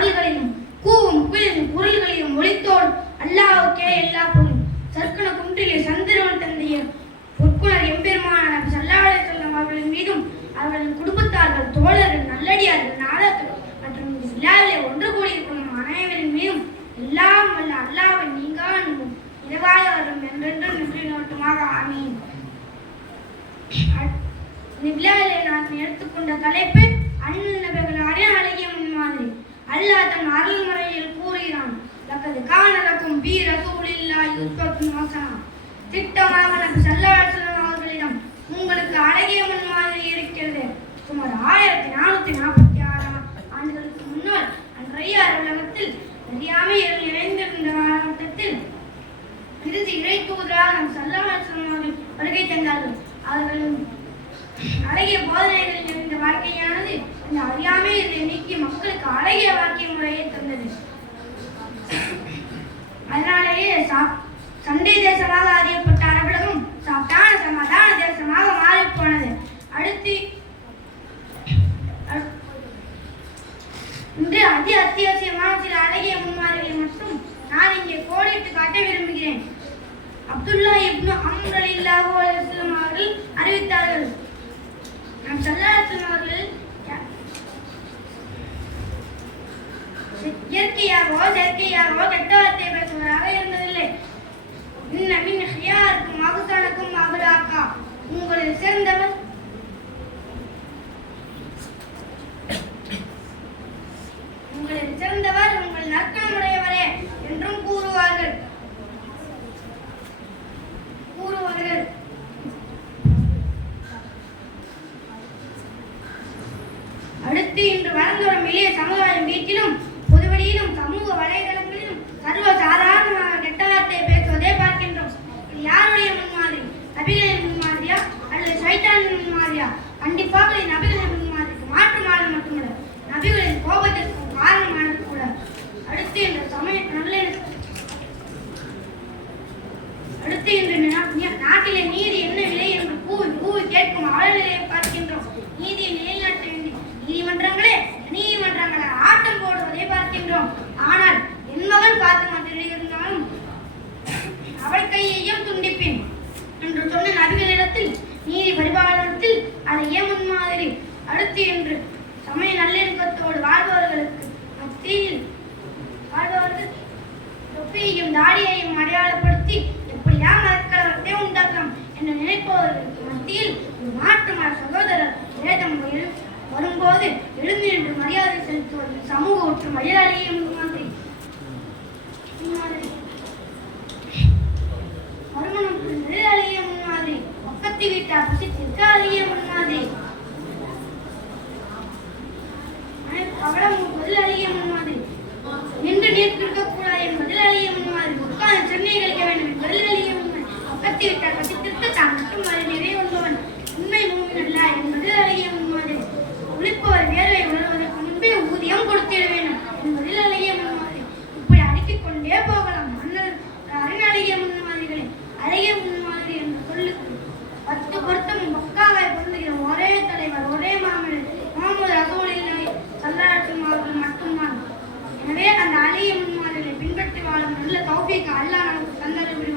பாடல்களிலும் கூவும் குயிலும் குரல்களிலும் ஒளித்தோடும் அல்லாஹ்வுக்கே எல்லா புகழும். சற்குண குன்றிலே சந்திரவன் தந்தைய பொற்குணர் எம்பெருமான நபி ஸல்லல்லாஹு அலைஹி வஸல்லம் அவர்களின் மீதும் அவர்களின் குடும்பத்தார்கள், தோழர்கள், நல்லடியார்கள், நாதர்கள் மற்றும் விழாவிலே ஒன்று கூடியிருக்கும் அனைவரின் மீதும் எல்லாம் வல்ல அல்லாஹ்வின் நீங்கா அன்பும் நிறைவாக வரும் என்றென்றும் நின்று நோட்டுமாக ஆமீன். விழாவிலே நான் எடுத்துக்கொண்ட தலைப்பு அண்ணல் நபிகள் அழகிய முன்மாதிரி. அல்லாஹ் தன் அருள்முறையில் கூறுகிறான், லக்கது கான லக்கும் ஃபீ ரசூலில்லாஹி உஸ்வத்துன் ஹஸனா. திட்டமாக நபி ஸல்லல்லாஹு அலைஹி வஸல்லம் அவர்களிடம் உங்களுக்கு அழகிய முன்மாதிரி இருக்கிறது. சுமார் 1446 ஆண்டுகளுக்கு முன்னால் அன்றைய உலகத்தில் அறியாமையில் நிறைந்திருந்த காலகட்டத்தில் இறுதி இறை தூதராக நபி ஸல்லல்லாஹு அலைஹி வஸல்லம் அவர்கள் வருகை தந்தார்கள். அவர்களின் அழகிய போதனைகளில் நிறைந்த வாழ்க்கையானது அந்த அறியாமையை நீக்கி மக்களுக்கு அழகிய வாழ்க்கை முறையை தந்தது. அதனாலேயே சண்டை தேசமாக அறியப்பட்ட அரபுலகம் சாப்பிட்டான சமாதான தேசமாக மாறி போனது. அடுத்து இன்று அத்தியாவசியமான சில அழகிய முன்மாதிரிகளை மட்டும் நான் இங்கே கோடிட்டு காட்ட விரும்புகிறேன். அப்துல்லா இப்னு அம்ர் ரலியல்லாஹு அன்ஹு அவர்கள் அறிவித்தார்கள், நபி ஸல்லல்லாஹு அலைஹி வஸல்லம் அவர்கள் இயற்கையாகவோ கெட்ட வார்த்தை பேசுவதாக இருந்ததில்லை. இன்ன மின் ஹியாருக்கும் அகுசனக்கும் அபுராக்கா, உங்களில் சிறந்தவர் உங்கள் நற்குணமுடையவரே என்றும் கூறுவார்கள். அடுத்து இன்று வளர்ந்து வரும் எளிய சமுதாயம் வீட்டிலும் பொதுவெளியிலும் சமூக வலைதளங்களிலும் சர்வ சாதாரணமாக கெட்ட வார்த்தை பேசுவதை பார்க்கின்றோம். இது யாருடைய முன்மாதிரி? நபிகளின் முன்மாதிரியா அல்லது சைத்தானின் முன்மாதிரியா? கண்டிப்பாக இது நபிகளின் முன்மாதிரிக்கு மாற்றமானது மட்டுமல்ல, நபிகளின் கோபத்திற்கு காரணமானது கூட. அடுத்து இன்று நாட்டிலே நீதி என்ன விலை என்று கூவி கேட்கும் அவலநிலையை பார்க்கின்றோம். நீதியை நிலைநாட்ட வேண்டி நீதிமன்றங்களை ஆட்டம் போடுவதை பார்க்கின்றோம். ஆனால் என் மகன் பார்த்து மாற்றிருந்தாலும் அவள் கையையும் துண்டிப்பேன் என்று சொன்ன நபிகளிடத்தில் நீதி பரிபாலனத்தில் அழகிய முன்மாதிரி. அடுத்து என்று சமய நல்லிணக்கத்தோடு வாழ்பவர்களுக்கு மத்தியில் தொப்பியையும் தாடியையும் அடையாளப்படுத்தி எப்படியா மதக்கலவரத்தை உண்டாக்கலாம் என்று நினைப்பவர்களுக்கு மத்தியில் ஒரு மாற்றுமான சகோதரர் வேதம் வரும்போது எழுந்து நின்று மரியாதை செலுத்துவது சமூக ஒற்றும் அழிய முன்மாதிரி. மறுமணம் அழிய முன்மாதிரி. பக்கத்து வீட்டார் பசித்திற்கு அழிய முன்மாதிரி. அவலம் பதில் அழிய முன்மாதிரி. நின்று நீர் இருக்கக்கூடாது என்பதில் அழிய முன்மாதிரி. உட்கார்ந்து சென்னை கழிக்க வேண்டும் என்பதில் அழிய முன்மாதிரி. பக்கத்து வீட்டார் பசித்திற்கு தான் மட்டும் அது நிறைய உள்ளவன் உண்மை மூமினல்ல என்பதில் அழிய முன்மாதிரி. உழைப்பவர் வேலை உணர்வதற்கு முன்பே ஊதியம் கொடுத்திட வேண்டும் என்பதில் அழகிய முன்மாதிரி. இப்படி அடுக்கிக் கொண்டே போகலாம். அழகிய முன்மாதிரிகளை அழகிய முன்மாதிரி என்ற சொல்லுக்கு 10 பொருத்தமும் பக்காவை பொருந்துகிற ஒரே தலைவர், ஒரே மாமனிதர் முஹம்மது ரசூலுல்லாஹி ஸல்லல்லாஹு அலைஹி வஸல்லம் அவர்கள் மட்டும்தான். எனவே அந்த அழகிய முன்மாதிரிகளை பின்பற்றி வாழும் நல்ல தௌஃபீக் அல்லாஹ் நமக்கு தந்தருள்வானாக.